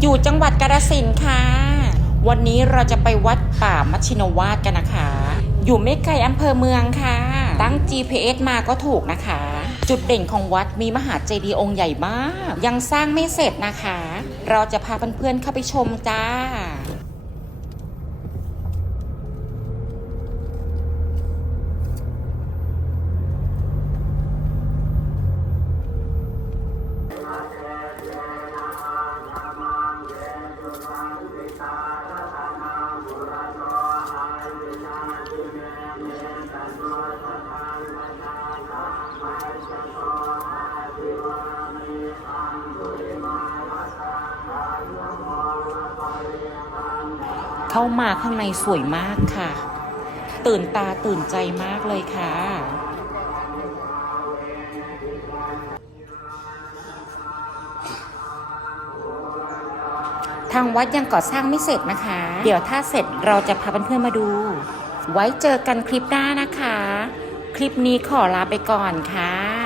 อยู่จังหวัดกาฬสินธุ์ค่ะ วันนี้เราจะไปวัดป่ามัชชินวาสกันนะคะ อยู่ไม่ไกลอำเภอเมืองค่ะ ตั้ง GPS มาก็ถูกนะคะ จุดเด่นของวัดมีมหาเจดีย์องค์ใหญ่มาก ยังสร้างไม่เสร็จนะคะ เราจะพาเพื่อนๆเข้าไปชมจ้า เข้ามาข้างในสวยมากค่ะ ตื่นตาตื่นใจมากเลยค่ะ ทางวัดยังก่อสร้างไม่เสร็จนะคะ เดี๋ยวถ้าเสร็จเราจะพาเพื่อนๆมาดู ไว้เจอกันคลิปหน้านะคะ คลิปนี้ขอลาไปก่อนค่ะ